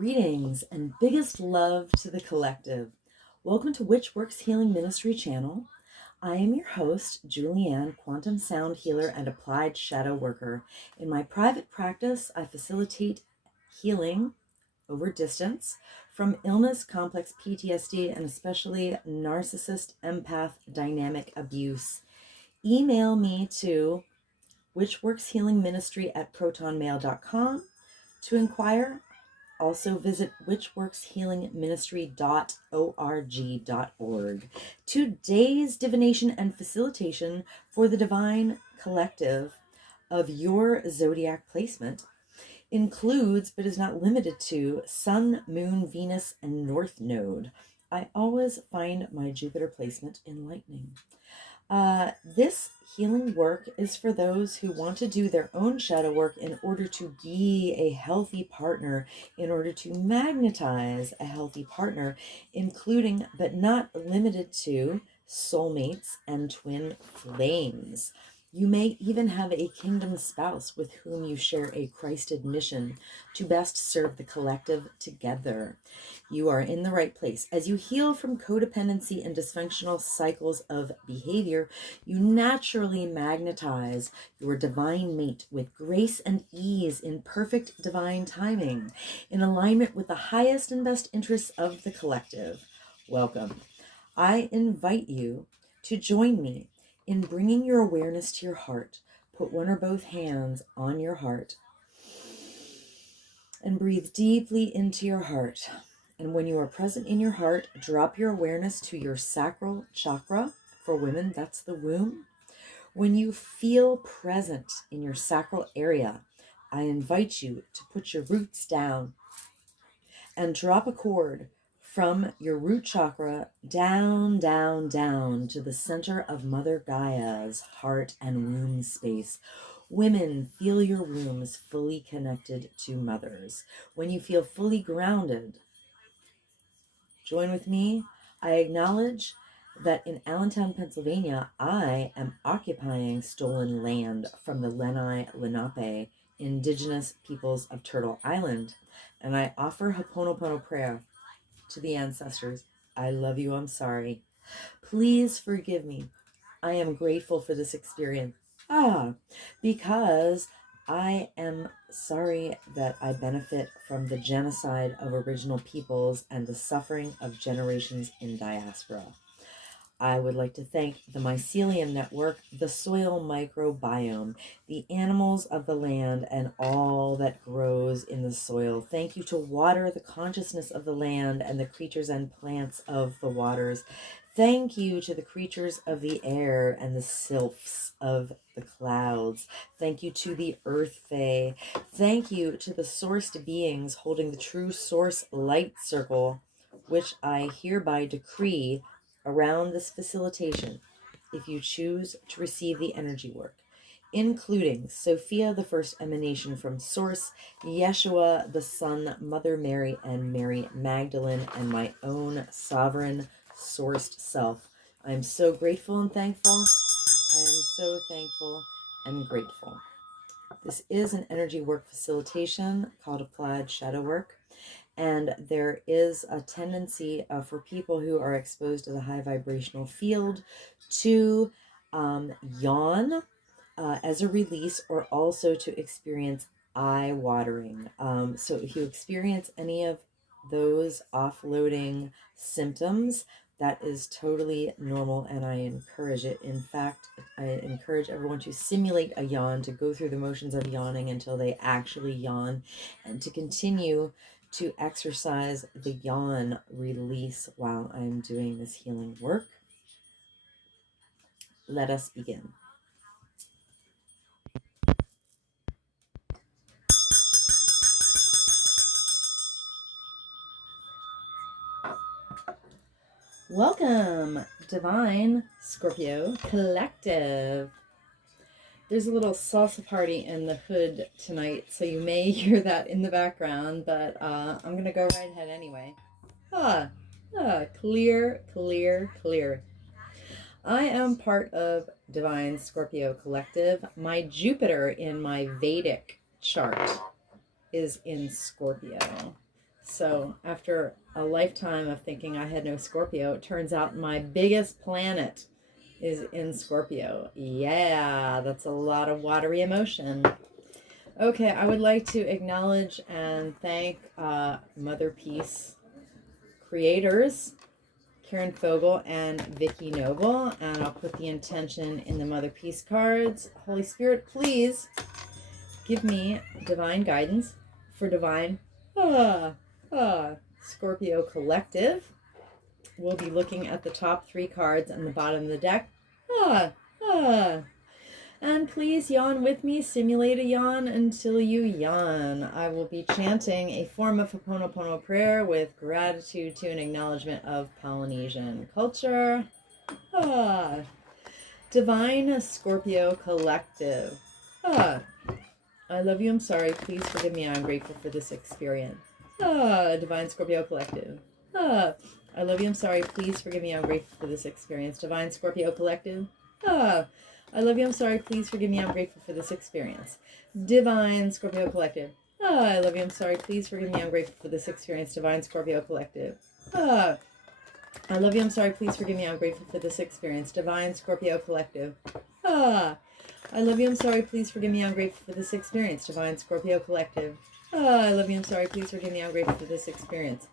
Greetings and biggest love to the collective. Welcome to Which Works Healing Ministry channel. I am your host, Julianne, quantum sound healer and applied shadow worker. In my private practice, I facilitate healing over distance from illness, complex PTSD, and especially narcissist, empath, dynamic abuse. Email me to whichworkshealingministry@protonmail.com to inquire. Also visit whichworkshealingministry.org.org. Today's divination and facilitation for the divine collective of your zodiac placement includes, but is not limited to, Sun, Moon, Venus, and North Node. I always find my Jupiter placement enlightening. This healing work is for those who want to do their own shadow work in order to be a healthy partner, in order to magnetize a healthy partner, including but not limited to soulmates and twin flames. You may even have a kingdom spouse with whom you share a Christed mission to best serve the collective together. You are in the right place. As you heal from codependency and dysfunctional cycles of behavior, you naturally magnetize your divine mate with grace and ease in perfect divine timing, in alignment with the highest and best interests of the collective. Welcome. I invite you to join me in bringing your awareness to your heart. Put one or both hands on your heart and breathe deeply into your heart. And when you are present in your heart, drop your awareness to your sacral chakra. For women, that's the womb. When you feel present in your sacral area, I invite you to put your roots down and drop a cord from your root chakra down, down, down to the center of Mother Gaia's heart and womb space. Women, feel your wombs fully connected to mothers. When you feel fully grounded, join with me. I acknowledge that in Allentown, Pennsylvania, I am occupying stolen land from the Lenni Lenape indigenous peoples of Turtle Island, and I offer Ho'oponopono prayer to the ancestors. I love you. I'm sorry. Please forgive me. I am grateful for this experience. Because I am sorry that I benefit from the genocide of original peoples and the suffering of generations in diaspora. I would like to thank the Mycelium Network, the soil microbiome, the animals of the land, and all that grows in the soil. Thank you to water, the consciousness of the land, and the creatures and plants of the waters. Thank you to the creatures of the air and the sylphs of the clouds. Thank you to the Earth Fae. Thank you to the sourced beings holding the true source light circle, which I hereby decree around this facilitation, if you choose to receive the energy work, including Sophia, the first emanation from Source, Yeshua, the Son, Mother Mary, and Mary Magdalene, and my own sovereign sourced self. I am so grateful and thankful. I am so thankful and grateful. This is an energy work facilitation called Applied Shadow Work. And there is a tendency for people who are exposed to the high vibrational field to yawn as a release, or also to experience eye watering. So if you experience any of those offloading symptoms, that is totally normal, and I encourage it. In fact, I encourage everyone to simulate a yawn, to go through the motions of yawning until they actually yawn, and to continue to exercise the yawn release while I'm doing this healing work. Let us begin. Welcome, Divine Scorpio Collective. There's a little salsa party in the hood tonight, so you may hear that in the background, but I'm going to go right ahead anyway. Clear, clear, clear. I am part of Divine Scorpio Collective. My Jupiter in my Vedic chart is in Scorpio. So after a lifetime of thinking I had no Scorpio, it turns out my biggest planet is in Scorpio. Yeah, that's a lot of watery emotion. Okay, I would like to acknowledge and thank Mother Peace creators, Karen Fogel and Vicky Noble, and I'll put the intention in the Mother Peace cards. Holy Spirit, please give me divine guidance for divine Scorpio collective. We'll be looking at the top 3 cards and the bottom of the deck. Ah, ah. And please yawn with me, simulate a yawn until you yawn. I will be chanting a form of Ho'oponopono prayer with gratitude to an acknowledgement of Polynesian culture. Ah. Divine Scorpio collective. Ah. I love you, I'm sorry, please forgive me, I'm grateful for this experience. Ah. Divine Scorpio collective. Ah. I love you, I'm sorry, please forgive me, I'm grateful for this experience. Divine Scorpio collective. Ah. I love you, I'm sorry, please forgive me, I'm grateful for this experience. Divine Scorpio collective. Ah, I love you, I'm sorry, please forgive me, I'm grateful for this experience. Divine Scorpio collective. Ah, I love you, I'm sorry, please forgive me, I'm grateful for this experience. Divine Scorpio collective. Ah, I love you, I'm sorry, please forgive me, I'm grateful for this experience. Divine Scorpio collective. Ah, I love you, I'm sorry, please forgive me, I'm grateful for this experience.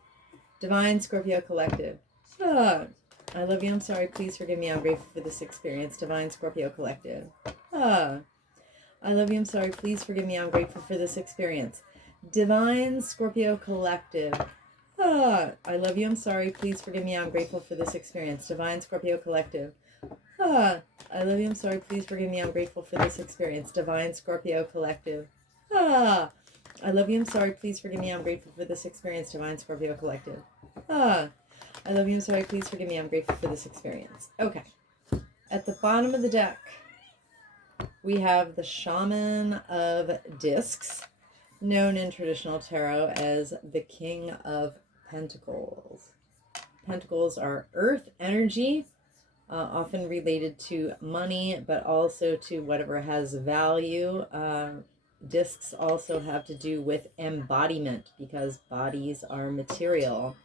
Divine Scorpio collective. Ah, I love you, I'm sorry, please forgive me, I'm grateful for this experience. Divine Scorpio collective. Ah, I love you, I'm sorry, please forgive me, I'm grateful for this experience. Divine Scorpio collective. Ah, I love you, I'm sorry, please forgive me, I'm grateful for this experience. Divine Scorpio collective. Ah, I love you, I'm sorry, please forgive me, I'm grateful for this experience. Divine Scorpio collective. Ah, I love you, I'm sorry, please forgive me, I'm grateful for this experience. Divine Scorpio collective. Ah, I love you, I'm sorry, please forgive me, I'm grateful for this experience. Okay. At the bottom of the deck, we have the Shaman of Discs, known in traditional tarot as the King of Pentacles. Pentacles are earth energy, often related to money, but also to whatever has value. Discs also have to do with embodiment because bodies are material.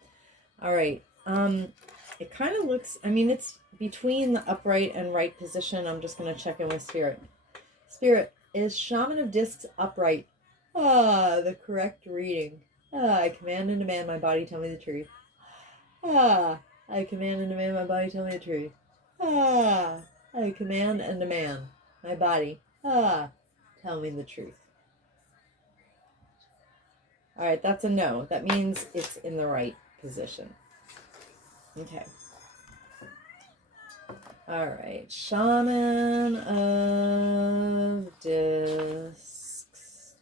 All right. It kind of looks, I mean, it's between the upright and right position. I'm just going to check in with Spirit. Spirit, is Shaman of Discs upright? Ah, the correct reading. Ah, I command and demand my body tell me the truth. Ah, I command and demand my body tell me the truth. Ah, I command and demand my body. Tell me the truth. All right, that's a no. That means it's in the right position. Okay. All right, Shaman of Discs.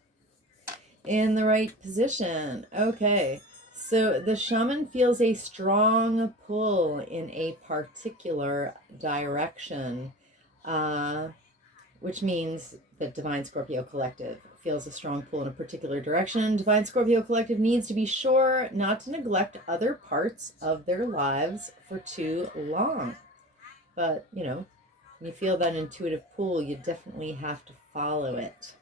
In the right position. Okay. So the shaman feels a strong pull in a particular direction, which means that Divine Scorpio Collective feels a strong pull in a particular direction. Divine Scorpio Collective needs to be sure not to neglect other parts of their lives for too long. But, you know, when you feel that intuitive pull, you definitely have to follow it.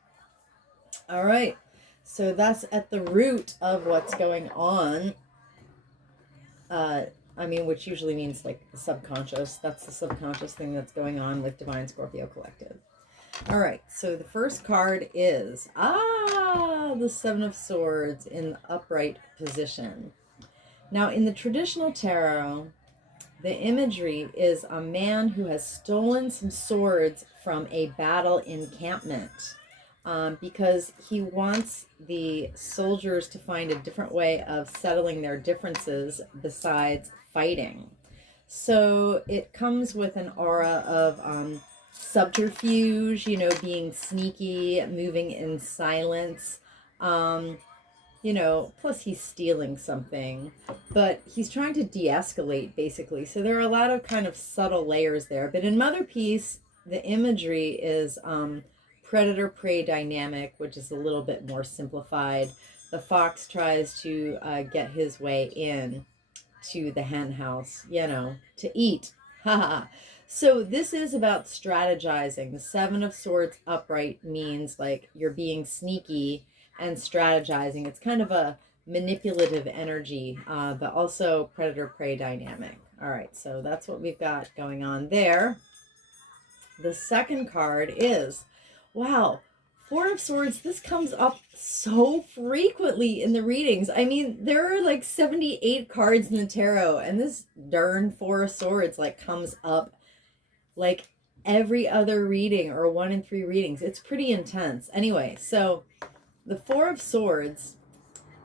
All right. So that's at the root of what's going on. Which usually means like the subconscious. That's the subconscious thing that's going on with Divine Scorpio Collective. All right. So the first card is, the Seven of Swords in the upright position. Now, in the traditional tarot, the imagery is a man who has stolen some swords from a battle encampment. Because he wants the soldiers to find a different way of settling their differences besides fighting. So it comes with an aura of subterfuge, being sneaky, moving in silence. Plus he's stealing something, but he's trying to de-escalate, basically. So there are a lot of kind of subtle layers there. But in Mother Peace, the imagery is predator-prey dynamic, which is a little bit more simplified. The fox tries to get his way in to the hen house, to eat. So this is about strategizing. The Seven of Swords upright means like you're being sneaky and strategizing. It's kind of a manipulative energy, but also predator-prey dynamic. All right, so that's what we've got going on there. The second card is, wow, Four of Swords. This comes up so frequently in the readings. I mean, there are like 78 cards in the tarot, and this darn Four of Swords like comes up like every other reading or 1 in 3 readings. It's pretty intense. Anyway, so the Four of Swords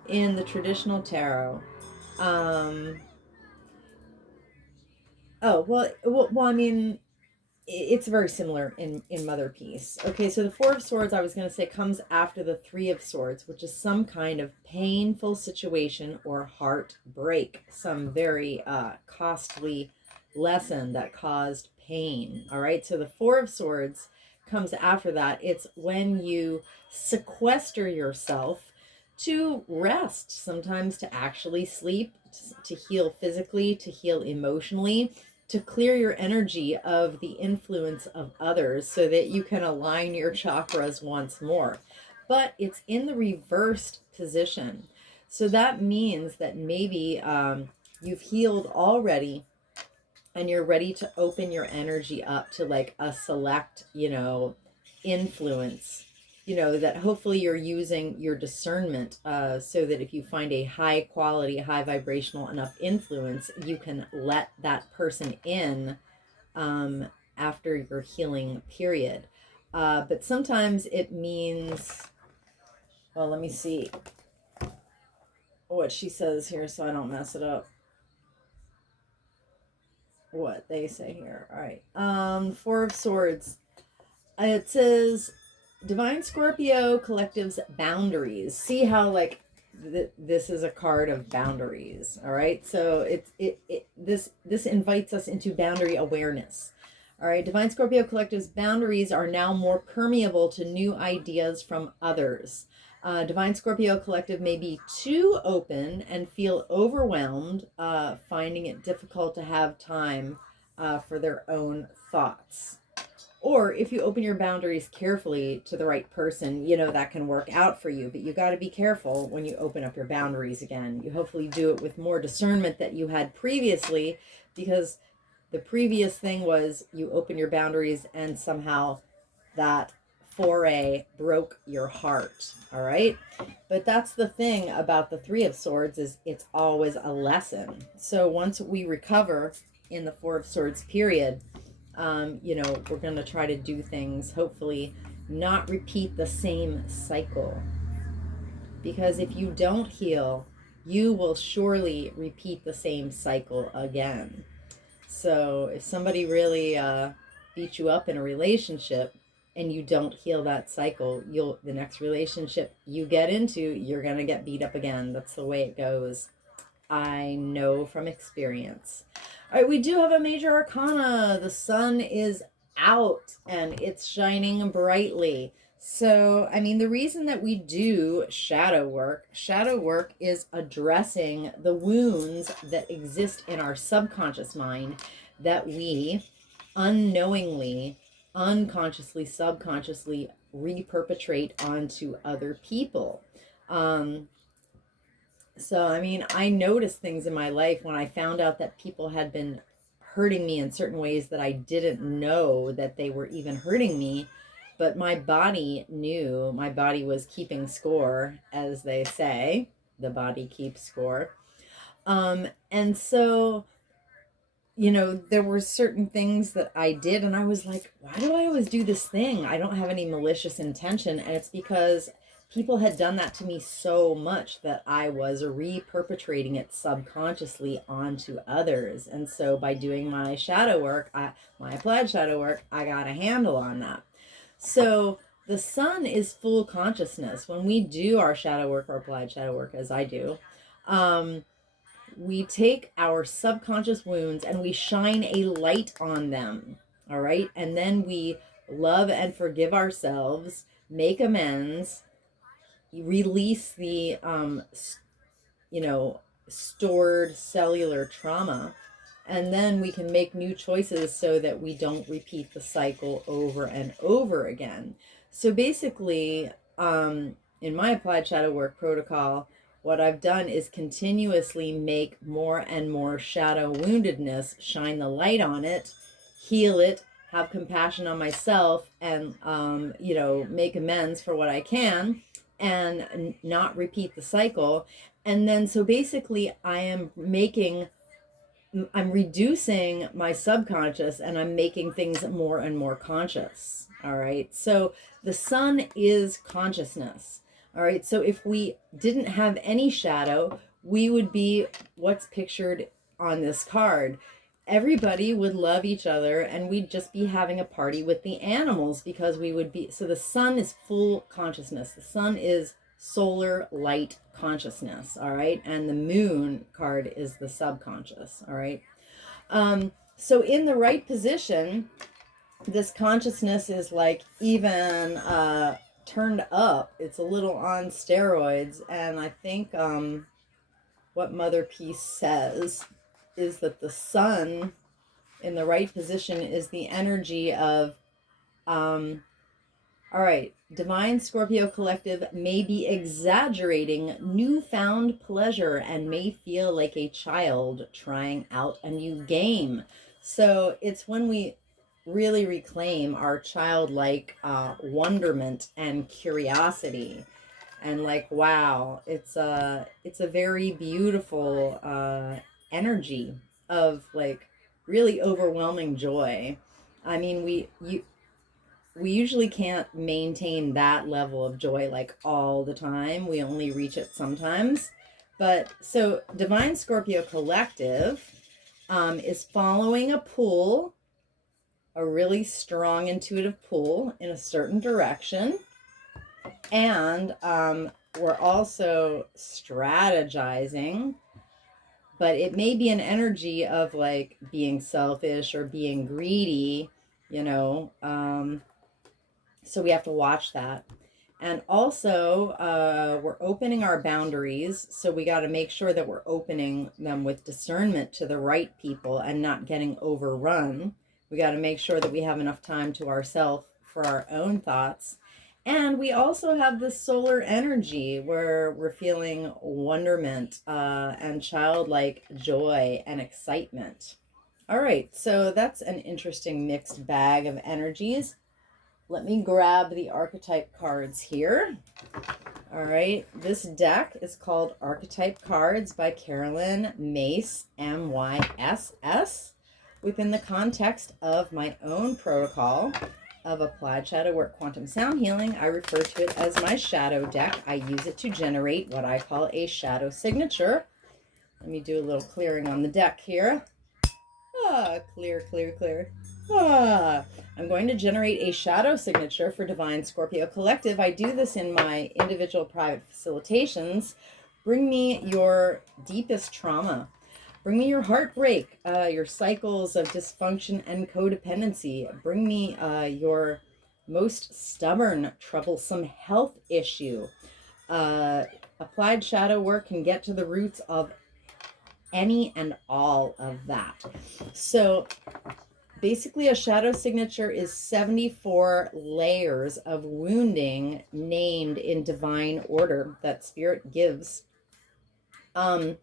in the traditional tarot. I mean, it's very similar in Mother Peace. Okay, so the Four of Swords, I was going to say, comes after the Three of Swords, which is some kind of painful situation or heartbreak, some very costly lesson that caused pain. All right, so the Four of Swords comes after that. It's when you sequester yourself to rest, sometimes to actually sleep, to heal physically, to heal emotionally, to clear your energy of the influence of others so that you can align your chakras once more. But it's in the reversed position. So that means that maybe you've healed already and you're ready to open your energy up to like a select, influence, that hopefully you're using your discernment so that if you find a high quality, high vibrational enough influence, you can let that person in after your healing period. But sometimes it means, well, let me see what she says here so I don't mess it up. What they say here. All right. Four of Swords. It says Divine Scorpio collective's boundaries. See how like this is a card of boundaries. All right. So this invites us into boundary awareness. All right. Divine Scorpio collective's boundaries are now more permeable to new ideas from others. Divine Scorpio collective may be too open and feel overwhelmed, finding it difficult to have time for their own thoughts. Or if you open your boundaries carefully to the right person, that can work out for you. But you got to be careful when you open up your boundaries again. You hopefully do it with more discernment that you had previously, because the previous thing was you open your boundaries and somehow that foray broke your heart. All right. But that's the thing about the Three of Swords, is it's always a lesson. So once we recover in the Four of Swords period, we're going to try to do things, hopefully not repeat the same cycle. Because if you don't heal, you will surely repeat the same cycle again. So if somebody really beats you up in a relationship and you don't heal that cycle, the next relationship you get into, you're going to get beat up again. That's the way it goes. I know from experience. All right, we do have a major arcana. The sun is out and it's shining brightly. So, I mean, the reason that we do shadow work is addressing the wounds that exist in our subconscious mind that we unknowingly, unconsciously, subconsciously reperpetrate onto other people. So, I mean, I noticed things in my life when I found out that people had been hurting me in certain ways that I didn't know that they were even hurting me. But my body knew, my body was keeping score, as they say. The body keeps score. And so, there were certain things that I did, and I was like, why do I always do this thing? I don't have any malicious intention. And it's because people had done that to me so much that I was re-perpetrating it subconsciously onto others. And so by doing my shadow work, my applied shadow work, I got a handle on that. So the sun is full consciousness. When we do our shadow work or applied shadow work, as I do, we take our subconscious wounds and we shine a light on them. All right. And then we love and forgive ourselves, make amends, release the stored cellular trauma, and then we can make new choices so that we don't repeat the cycle over and over again. So basically, in my applied shadow work protocol, what I've done is continuously make more and more shadow woundedness, shine the light on it, heal it, have compassion on myself, and, make amends for what I can, and not repeat the cycle. And then, so basically, I'm reducing my subconscious, and I'm making things more and more conscious. All right. So the sun is consciousness. All right. So if we didn't have any shadow, we would be what's pictured on this card. Everybody would love each other, and we'd just be having a party with the animals, because we would be. So the sun is full consciousness. The sun is solar light consciousness. All right. And the moon card is the subconscious. All right. So in the right position, this consciousness is like even turned up. It's a little on steroids. And I think what Mother Peace says is that the sun in the right position is the energy of all right, Divine Scorpio Collective may be exaggerating newfound pleasure and may feel like a child trying out a new game. So it's when we really reclaim our childlike wonderment and curiosity, and like, wow, it's a very beautiful energy of like really overwhelming joy. I mean, we usually can't maintain that level of joy like all the time. We only reach it sometimes. But so Divine Scorpio Collective is following a pull, a really strong intuitive pull in a certain direction. And we're also strategizing, but it may be an energy of like being selfish or being greedy, so we have to watch that. And also, we're opening our boundaries. So we got to make sure that we're opening them with discernment to the right people and not getting overrun. We got to make sure that we have enough time to ourselves for our own thoughts. And we also have this solar energy where we're feeling wonderment and childlike joy and excitement. All right, so that's an interesting mixed bag of energies. Let me grab the archetype cards here. All right, this deck is called Archetype Cards by Carolyn Mace, MYSS, within the context of my own protocol of applied shadow work quantum sound healing. I refer to it as my shadow deck. I use it to generate what I call a shadow signature. Let me do a little clearing on the deck here. Clear, clear, clear. I'm going to generate a shadow signature for Divine Scorpio Collective. I do this in my individual private facilitations. Bring me your deepest trauma. Bring me your heartbreak, your cycles of dysfunction and codependency. Bring me your most stubborn, troublesome health issue. Applied shadow work can get to the roots of any and all of that. So basically, a shadow signature is 74 layers of wounding named in divine order that Spirit gives. And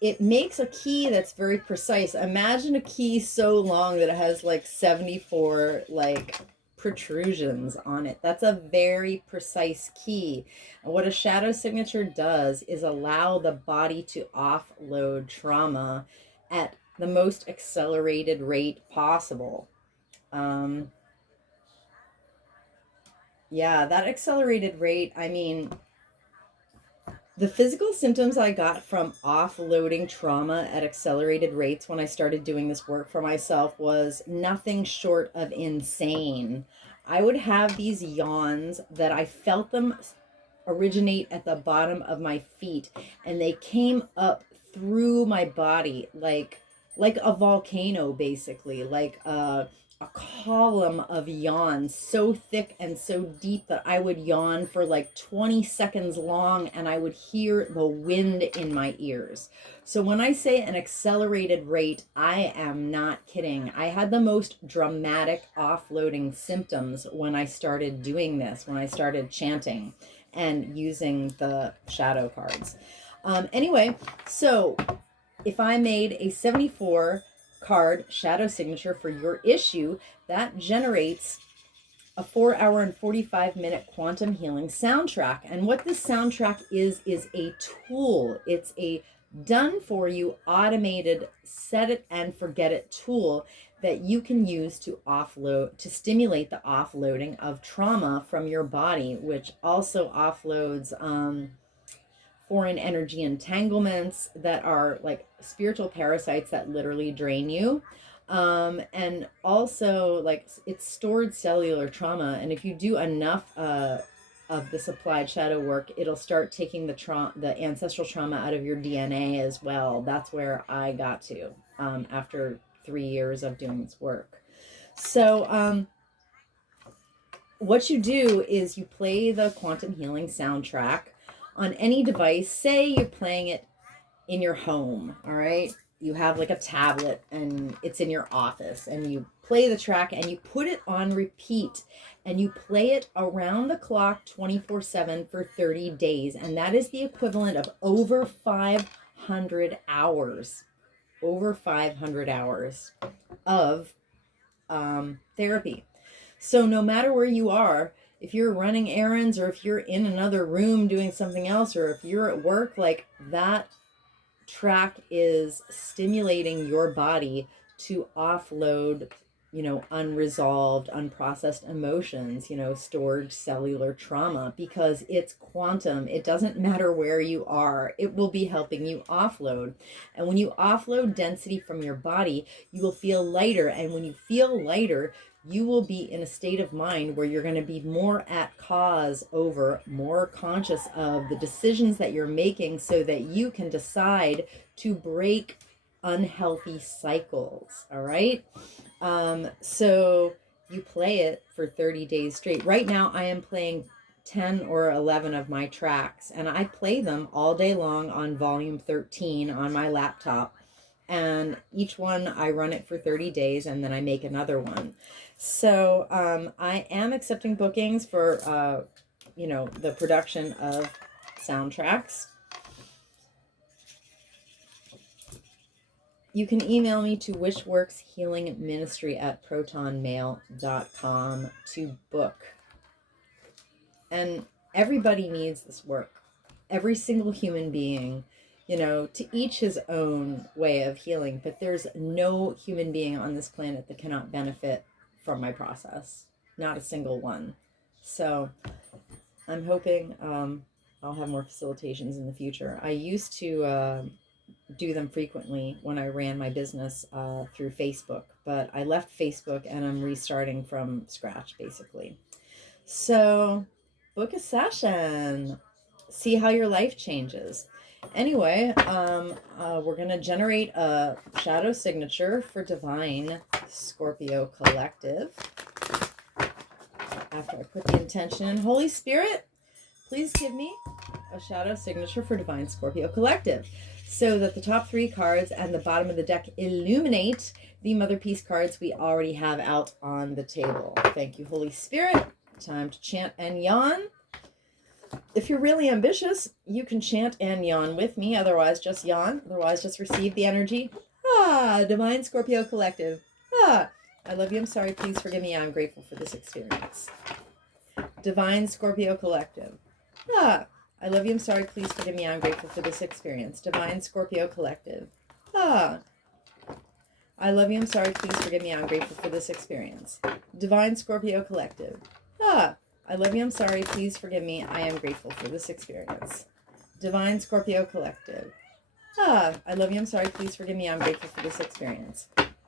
it makes a key that's very precise. Imagine a key so long that it has like 74 like protrusions on it. That's a very precise key. And what a shadow signature does is allow the body to offload trauma at the most accelerated rate possible. Yeah, that accelerated rate, I mean, the physical symptoms I got from offloading trauma at accelerated rates when I started doing this work for myself was nothing short of insane. I would have these yawns that I felt them originate at the bottom of my feet, and they came up through my body like a volcano, basically, like a column of yawns so thick and so deep that I would yawn for like 20 seconds long, and I would hear the wind in my ears. So when I say an accelerated rate, I am not kidding. I had the most dramatic offloading symptoms when I started doing this, when I started chanting. and using the shadow cards. Anyway, so if I made a 74 card shadow signature for your issue, that generates a 4-hour and 45-minute quantum healing soundtrack. And what this soundtrack is a tool. It's a done for you, automated, set it and forget it tool that you can use to offload, to stimulate the offloading of trauma from your body, which also offloads foreign energy entanglements that are like spiritual parasites that literally drain you. And also, like, it's stored cellular trauma. And if you do enough of this applied shadow work, it'll start taking the ancestral trauma out of your DNA as well. That's where I got to after 3 years of doing this work. So what you do is you play the quantum healing soundtrack on any device. Say you're playing it in your home, all right? You have like a tablet and it's in your office, and you play the track and you put it on repeat and you play it around the clock 24/7 for 30 days. And that is the equivalent of over 500 hours, of therapy. So no matter where you are, if you're running errands or if you're in another room doing something else, or if you're at work, like, that track is stimulating your body to offload, unresolved, unprocessed emotions, stored cellular trauma, because it's quantum. It doesn't matter where you are. It will be helping you offload. And when you offload density from your body, you will feel lighter. And when you feel lighter, you will be in a state of mind where you're going to be more at cause over, more conscious of the decisions that you're making, so that you can decide to break unhealthy cycles. All right. So you play it for 30 days straight. Right now I am playing 10 or 11 of my tracks, and I play them all day long on volume 13 on my laptop. And each one I run it for 30 days and then I make another one. So I am accepting bookings for, the production of soundtracks. You can email me to wishworkshealingministry@protonmail.com to book. And everybody needs this work. Every single human being, to each his own way of healing. But there's no human being on this planet that cannot benefit from my process. Not a single one. So I'm hoping I'll have more facilitations in the future. I used to do them frequently when I ran my business through Facebook, but I left Facebook and I'm restarting from scratch, basically. So book a session, see how your life changes. Anyway, we're going to generate a shadow signature for Divine Scorpio Collective. After I put the intention in, Holy Spirit, please give me a shadow signature for Divine Scorpio Collective, so that the top 3 cards and the bottom of the deck illuminate the Mother Peace cards we already have out on the table. Thank you, Holy Spirit. Time to chant and yawn. If you're really ambitious, you can chant and yawn with me. Otherwise, just yawn. Otherwise, just receive the energy. Divine Scorpio Collective. I love you. I'm sorry. Please forgive me. I'm grateful for this experience. Divine Scorpio Collective. I love you. I'm sorry. Please forgive me. I'm grateful for this experience. Divine Scorpio Collective. I love you. I'm sorry. Please forgive me. I'm grateful for this experience. Divine Scorpio Collective. I love you. I'm sorry. Please forgive me. I am grateful for this experience. Divine Scorpio Collective. I love you. I'm sorry. Please forgive me. I'm grateful for this experience.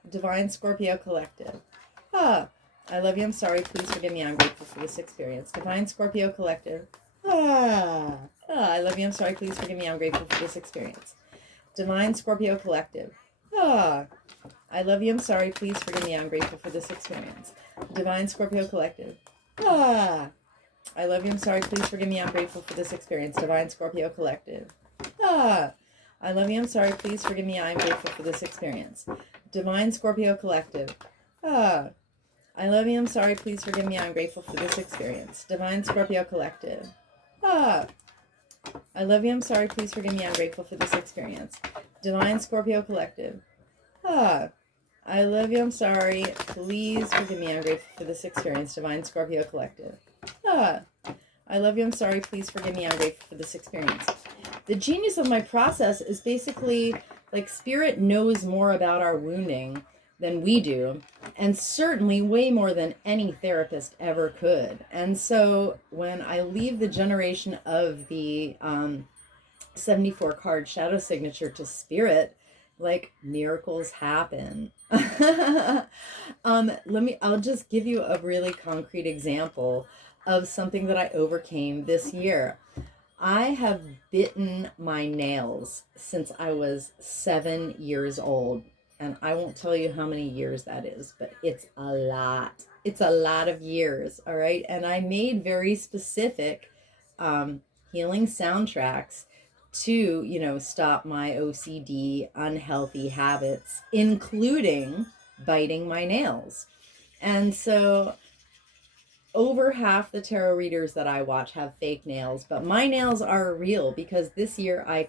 Divine Scorpio Collective. I love you. I'm sorry. Please forgive me. I'm grateful for this experience. Divine Scorpio Collective. I love you. I'm sorry. Please forgive me. I'm grateful for this experience. Divine Scorpio Collective. I love you. I'm sorry. Please forgive me. I'm grateful for this experience. Divine Scorpio Collective. I love you. I'm sorry. Please forgive me. I'm grateful for this experience. Divine Scorpio Collective. I love you. I'm sorry. Please forgive me. I am grateful for this experience. Divine Scorpio Collective. I love you. I'm sorry. Please forgive me. I'm grateful for this experience. Divine Scorpio Collective. Ah, I love you, I'm sorry, please forgive me, I'm grateful for this experience. Divine Scorpio Collective. Ah, I love you, I'm sorry, please forgive me, I'm grateful for this experience. Divine Scorpio Collective. Ah, I love you, I'm sorry, please forgive me, I'm grateful for this experience. The genius of my process is basically like spirit knows more about our wounding than we do, and certainly way more than any therapist ever could. And so when I leave the generation of the 74 card shadow signature to spirit, like miracles happen. I'll just give you a really concrete example of something that I overcame this year. I have bitten my nails since I was 7 years old. And I won't tell you how many years that is, but it's a lot. It's a lot of years, all right? And I made very specific healing soundtracks to, stop my OCD unhealthy habits, including biting my nails. And so over half the tarot readers that I watch have fake nails, but my nails are real because this year I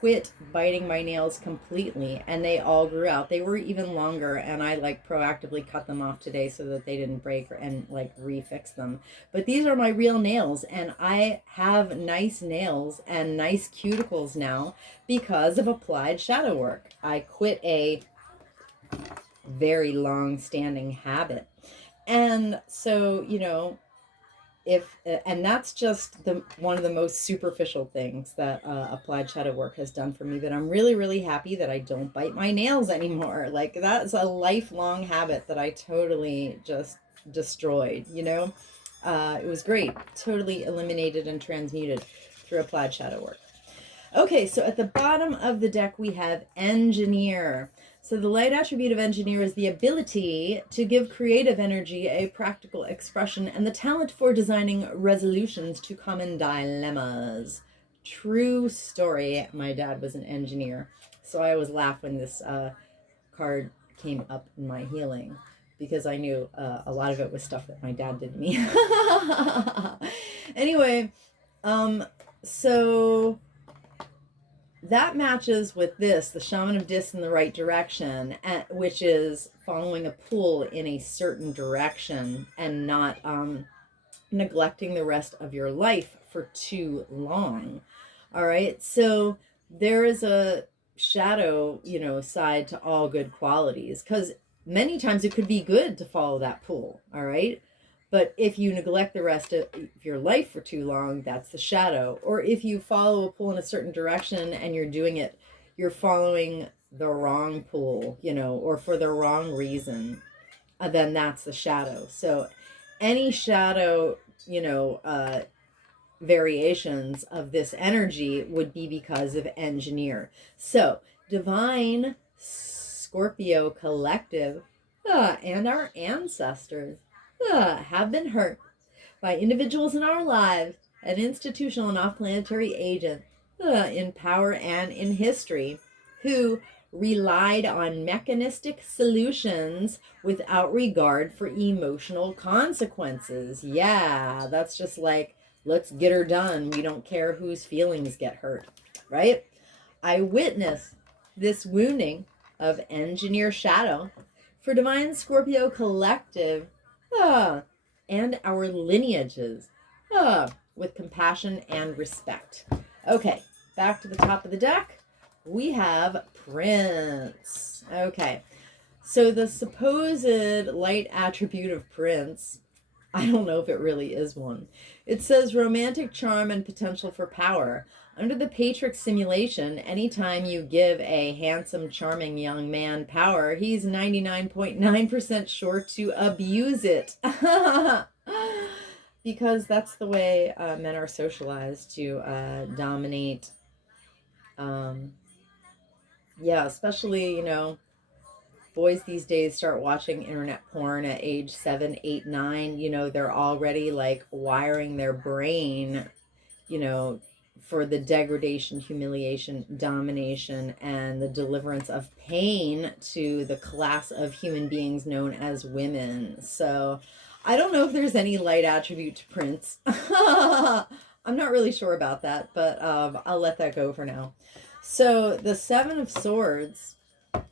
quit biting my nails completely and they all grew out. They were even longer and I proactively cut them off today so that they didn't break and refix them. But these are my real nails and I have nice nails and nice cuticles now because of applied shadow work. I quit a very long-standing habit. And so, and that's just one of the most superficial things that applied shadow work has done for me. But I'm really, really happy that I don't bite my nails anymore. That's a lifelong habit that I totally just destroyed, It was great. Totally eliminated and transmuted through applied shadow work. Okay, so at the bottom of the deck, we have engineer. So the light attribute of engineer is the ability to give creative energy a practical expression and the talent for designing resolutions to common dilemmas. True story. My dad was an engineer. So I always laugh when this card came up in my healing because I knew a lot of it was stuff that my dad did to me. Anyway, so that matches with this, the Shaman of Dis in the right direction, which is following a pull in a certain direction and not neglecting the rest of your life for too long. All right, so there is a shadow, side to all good qualities, because many times it could be good to follow that pull, all right? But if you neglect the rest of your life for too long, that's the shadow. Or if you follow a pull in a certain direction and you're following the wrong pull, or for the wrong reason, then that's the shadow. So any shadow, variations of this energy would be because of engineer. So divine Scorpio Collective and our ancestors have been hurt by individuals in our lives, an institutional and off-planetary agent in power and in history who relied on mechanistic solutions without regard for emotional consequences. Yeah, that's just let's get her done. We don't care whose feelings get hurt, right? I witnessed this wounding of engineer shadow for Divine Scorpio Collective and our lineages with compassion and respect. Okay, back to the top of the deck. We have Prince. Okay, so the supposed light attribute of Prince, I don't know if it really is one. It says romantic charm and potential for power. Under the Patriarch simulation, anytime you give a handsome, charming young man power, he's 99.9% sure to abuse it. Because that's the way men are socialized, to dominate. Especially, boys these days start watching internet porn at age 7, 8, 9. They're already wiring their brain, for the degradation, humiliation, domination, and the deliverance of pain to the class of human beings known as women. So I don't know if there's any light attribute to Prince. I'm not really sure about that, but I'll let that go for now. So the Seven of Swords.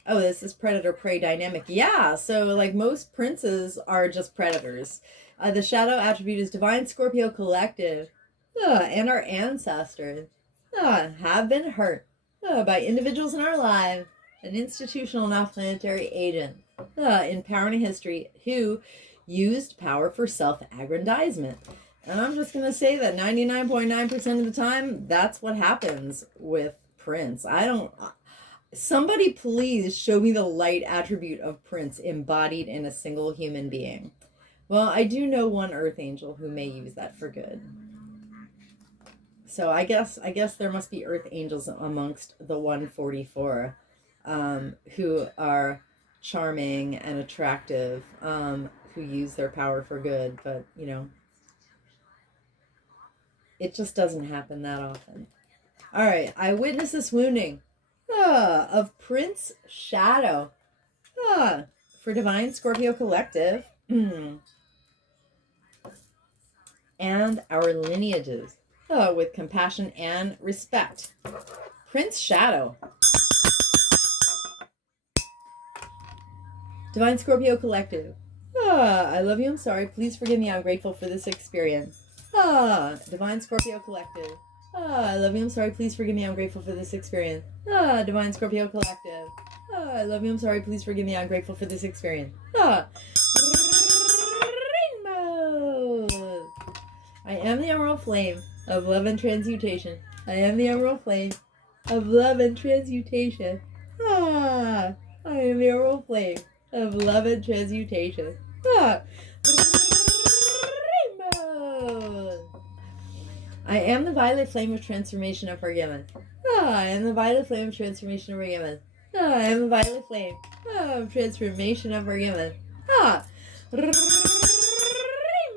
Oh, this is predator prey dynamic. Yeah, so like most princes are just predators. The shadow attribute is divine Scorpio collective, and our ancestors have been hurt by individuals in our lives, an institutional and off-planetary agent in power and history who used power for self-aggrandizement. And I'm just going to say that 99.9% of the time, that's what happens with Prince. Somebody please show me the light attribute of Prince embodied in a single human being. Well, I do know one earth angel who may use that for good. So I guess there must be earth angels amongst the 144 who are charming and attractive, who use their power for good, but you know, it just doesn't happen that often. All right, I witness this wounding of Prince Shadow for Divine Scorpio Collective and our lineages with compassion and respect. Prince Shadow. Divine Scorpio Collective. I love you, I'm sorry. Please forgive me, I'm grateful for this experience. Divine Scorpio Collective. I love you, I'm sorry. Please forgive me, I'm grateful for this experience. Divine Scorpio Collective. I love you, I'm sorry. Please forgive me, I'm grateful for this experience. Rainbows. I am the emerald flame of love and transmutation. I am the emerald flame of love and transmutation. I am the emerald flame of love and transmutation. Rainbows. I am the violet flame of transformation of forgiven. I am the violet flame of transformation of forgiven. I am the violet flame of transformation of forgiven.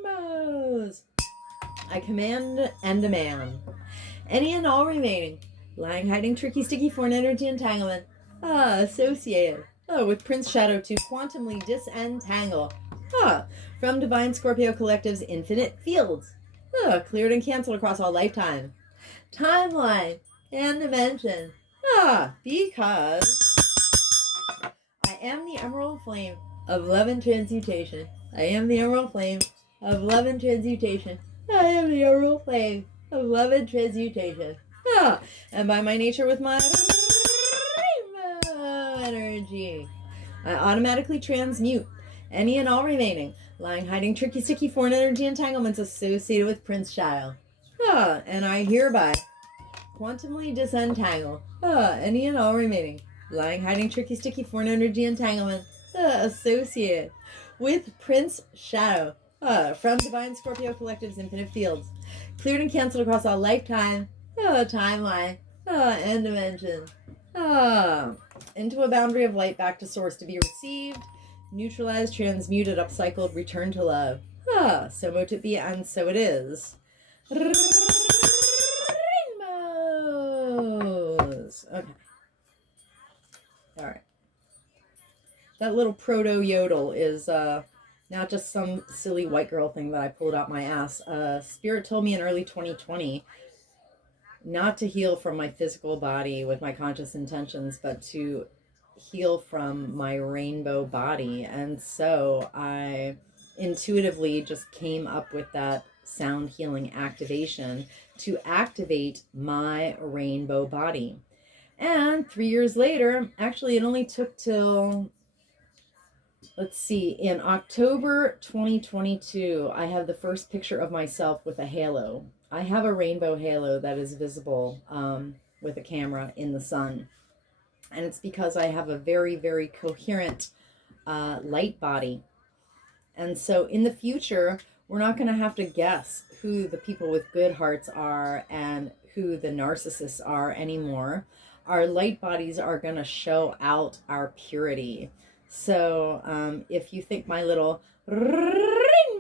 Rainbows. I command and demand any and all remaining lying, hiding, tricky, sticky, foreign energy entanglement associated with Prince Shadow to quantumly disentangle from Divine Scorpio Collective's infinite fields, cleared and canceled across all lifetime, timeline, and dimension, because I am the emerald flame of love and transmutation. I am the emerald flame of love and transmutation. I am the emerald flame of love and transmutation. And by my nature with my rainbow energy, I automatically transmute any and all remaining lying, hiding, tricky, sticky, foreign energy entanglements associated with Prince Shadow. And I hereby quantumly disentangle any and all remaining lying, hiding, tricky, sticky, foreign energy entanglement associated with Prince Shadow from Divine Scorpio Collective's infinite fields, cleared and canceled across all lifetime, timeline, and dimension, into a boundary of light back to source to be received, neutralized, transmuted, upcycled, returned to love. So mote it be, and so it is. Rainbows. Okay. All right. That little proto yodel is not just some silly white girl thing that I pulled out my ass. Spirit told me in early 2020 not to heal from my physical body with my conscious intentions, but to heal from my rainbow body. And so I intuitively just came up with that sound healing activation to activate my rainbow body. And 3 years later, actually it only took till, let's see, in October 2022, I have the first picture of myself with a halo. I have a rainbow halo that is visible with a camera in the sun. And it's because I have a very, very coherent light body. And so in the future, we're not going to have to guess who the people with good hearts are and who the narcissists are anymore. Our light bodies are going to show out our purity. So if you think my little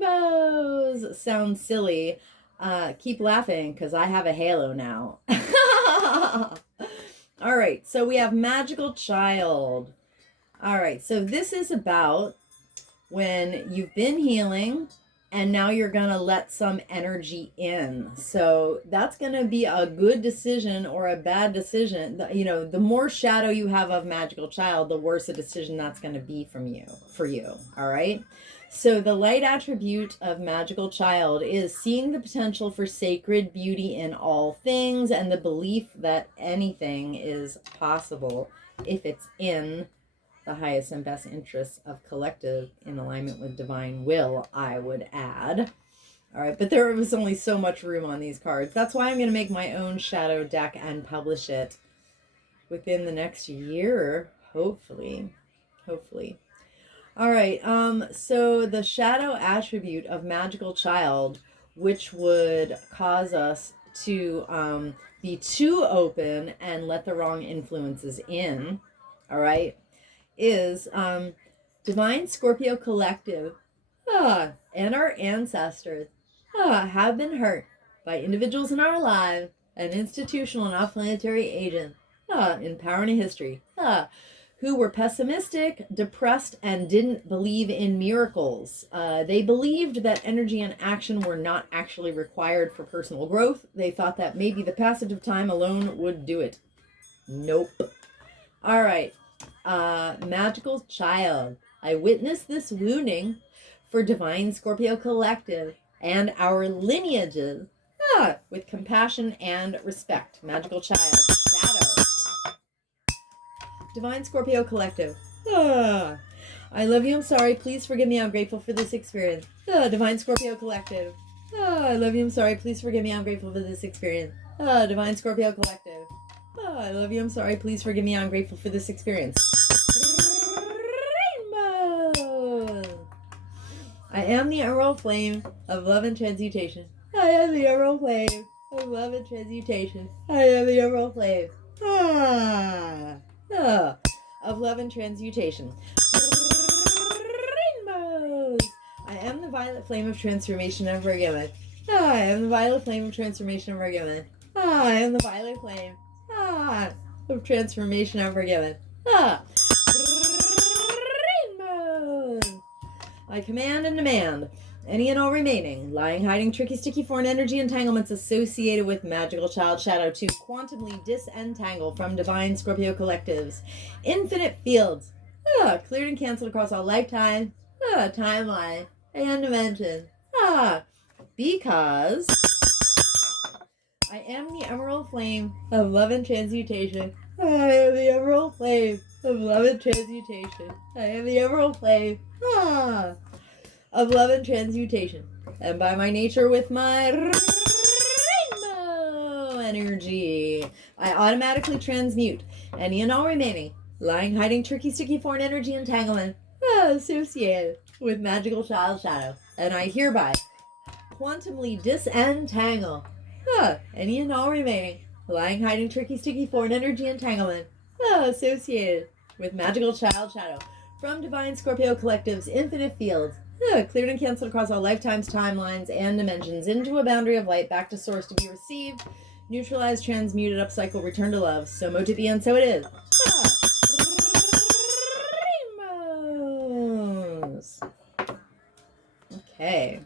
rainbows sound silly, keep laughing because I have a halo now. All right, so we have magical child. All right, so this is about when you've been healing and now you're going to let some energy in. So that's going to be a good decision or a bad decision. You know, the more shadow you have of magical child, the worse a decision that's going to be for you. All right. So the light attribute of magical child is seeing the potential for sacred beauty in all things and the belief that anything is possible if it's in the highest and best interests of collective in alignment with divine will, I would add. All right, but there was only so much room on these cards. That's why I'm going to make my own shadow deck and publish it within the next year, hopefully. All right, so the shadow attribute of magical child, which would cause us to be too open and let the wrong influences in, all right, is divine Scorpio collective and our ancestors have been hurt by individuals in our lives and institutional and off-planetary agents in power and history who were pessimistic, depressed, and didn't believe in miracles. They believed that energy and action were not actually required for personal growth. They thought that maybe the passage of time alone would do it. Nope. All right. Magical child. I witnessed this wounding for divine Scorpio collective and our lineages with compassion and respect. Magical child. Shadow. Divine Scorpio collective. I love you. I'm sorry. Please forgive me. I'm grateful for this experience. Divine Scorpio collective. I love you. I'm sorry. Please forgive me. I'm grateful for this experience. Divine Scorpio collective. I love you. I'm sorry. Please forgive me. I'm grateful for this experience. Rainbow. I am the emerald flame of love and transmutation. I am the emerald flame of love and transmutation. I am the emerald flame of love and transmutation. Rainbows. I am the violet flame of transformation and forgiveness. I am the violet flame of transformation and forgiveness. I am the violet flame of transformation and forgiveness. Rainbows. I command and demand any and all remaining lying, hiding, tricky, sticky, foreign energy entanglements associated with magical child shadow to quantumly disentangle from divine Scorpio collectives, infinite fields, cleared and canceled across all lifetime, timeline, and dimensions. Because I am the emerald flame of love and transmutation. I am the emerald flame of love and transmutation. I am the emerald flame of love and transmutation. And by my nature with my rainbow energy, I automatically transmute any and all remaining lying, hiding, tricky, sticky, foreign energy entanglement associated with magical child shadow. And I hereby quantumly disentangle any and all remaining lying, hiding, tricky, sticky, foreign energy entanglement associated with magical child shadow from divine Scorpio collective's infinite fields, cleared and canceled across all lifetimes, timelines, and dimensions into a boundary of light back to source to be received, neutralized, transmuted, upcycled, returned to love. So mote it be, and so it is. Rainbows. Okay.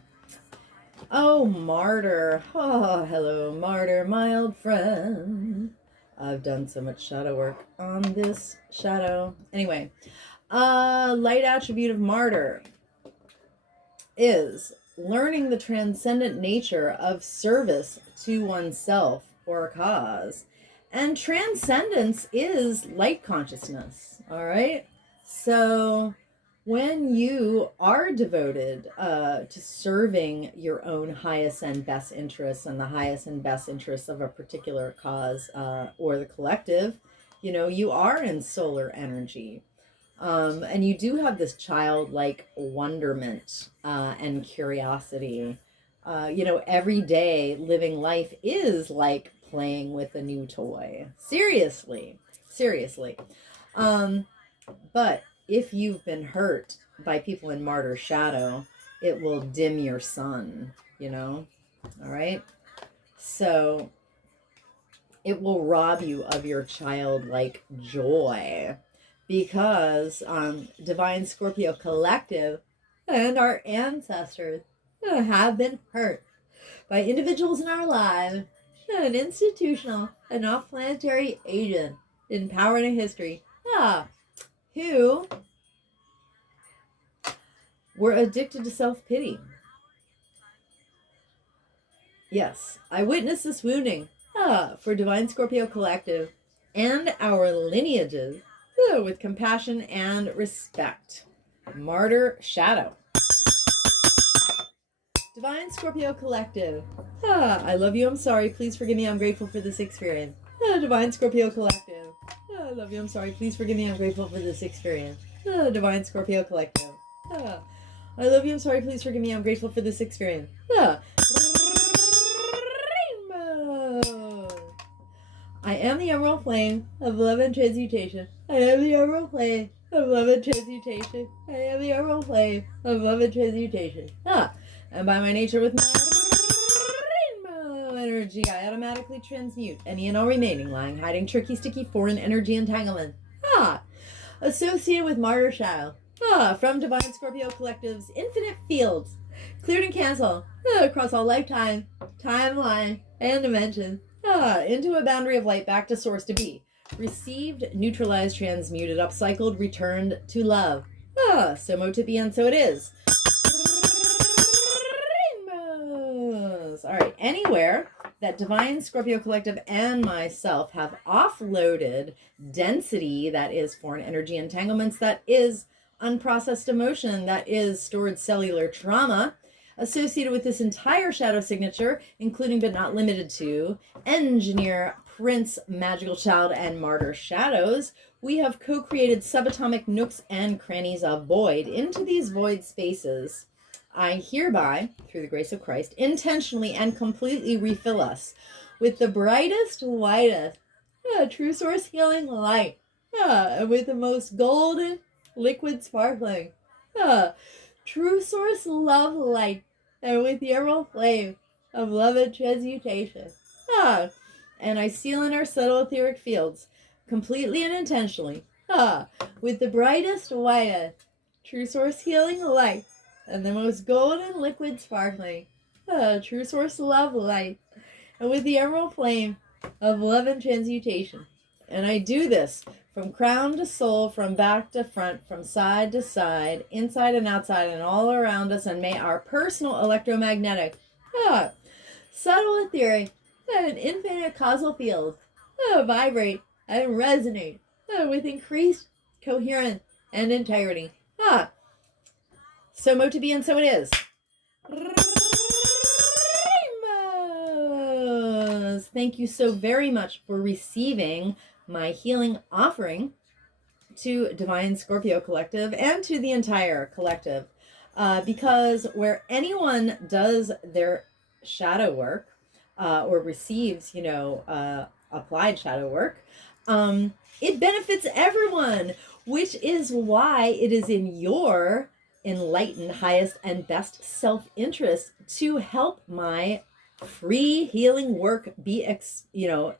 Oh, martyr. Oh, hello, martyr, my old friend. I've done so much shadow work on this shadow. Anyway, light attribute of martyr is learning the transcendent nature of service to oneself or a cause. And transcendence is light consciousness, all right? So when you are devoted to serving your own highest and best interests and the highest and best interests of a particular cause or the collective, you know, you are in solar energy. And you do have this childlike wonderment and curiosity. You know, every day living life is like playing with a new toy. Seriously. But if you've been hurt by people in martyr shadow, it will dim your sun, you know? All right? So it will rob you of your childlike joy. Because divine Scorpio collective and our ancestors have been hurt by individuals in our lives, an institutional and off-planetary agent in power and history, who were addicted to self-pity. Yes, I witnessed this wounding for Divine Scorpio Collective and our lineages with compassion and respect. Martyr Shadow. Divine Scorpio Collective. I love you, I'm sorry, please forgive me, I'm grateful for this experience. Divine Scorpio Collective. I love you, I'm sorry, please forgive me, I'm grateful for this experience. Divine Scorpio Collective. I love you, I'm sorry, please forgive me, I'm grateful for this experience. Rainbow. I am the emerald flame of love and transmutation. I am the emerald flame of love and transmutation. I am the emerald flame of love and transmutation. And by my nature with my rainbow energy, I automatically transmute any and all remaining, lying, hiding, tricky, sticky, foreign energy entanglement. Associated with Martyr Shadow. From Divine Scorpio Collective's infinite fields. Cleared and canceled. Across all lifetime, timeline, and dimension. Into a boundary of light back to source to be. Received, neutralized, transmuted, upcycled, returned to love. So mote it be and so it is. Rainbows. All right, anywhere that Divine Scorpio Collective and myself have offloaded density, that is foreign energy entanglements, that is unprocessed emotion, that is stored cellular trauma, associated with this entire shadow signature, including but not limited to Engineer, Prince, Magical Child, and Martyr Shadows, we have co-created subatomic nooks and crannies of void. Into these void spaces, I hereby, through the grace of Christ, intentionally and completely refill us with the brightest, whitest, true source healing light, with the most golden, liquid sparkling, true source love light, and with the emerald flame of love and transmutation. And I seal in our subtle etheric fields, completely and intentionally, with the brightest, whitest, true source healing light, and the most golden, liquid sparkling, true source love light, and with the emerald flame of love and transmutation. And I do this from crown to soul, from back to front, from side to side, inside and outside, and all around us. And may our personal electromagnetic, subtle etheric, and infinite causal fields vibrate and resonate with increased coherence and integrity. So mote to be and so it is. Rainbows. Thank you so very much for receiving my healing offering to Divine Scorpio Collective and to the entire collective, because where anyone does their shadow work or receives, applied shadow work, it benefits everyone, which is why it is in your enlightened, highest, and best self-interest to help my free healing work be,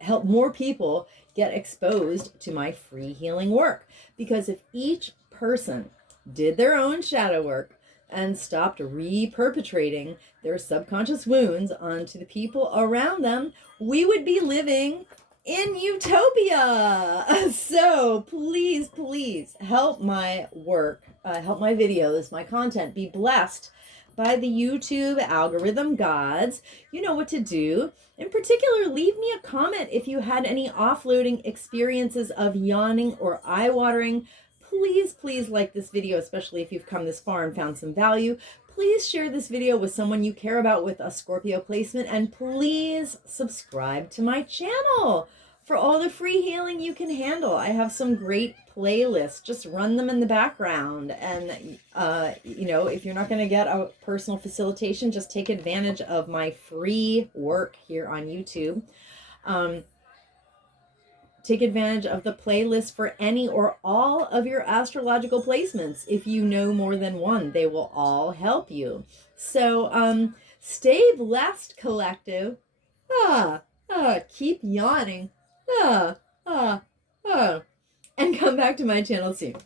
help more people get exposed to my free healing work. Because if each person did their own shadow work and stopped re-perpetrating their subconscious wounds onto the people around them, we would be living in utopia. So please, please help my work, help my videos, my content be blessed by the YouTube algorithm gods. You know what to do. In particular, leave me a comment if you had any offloading experiences of yawning or eye-watering. Please, please like this video, especially if you've come this far and found some value. Please share this video with someone you care about with a Scorpio placement, and please subscribe to my channel for all the free healing you can handle. I have some great playlists. Just run them in the background. And, if you're not going to get a personal facilitation, just take advantage of my free work here on YouTube. Take advantage of the playlist for any or all of your astrological placements. If you know more than one, they will all help you. So stay blessed, collective. Keep yawning. And come back to my channel soon.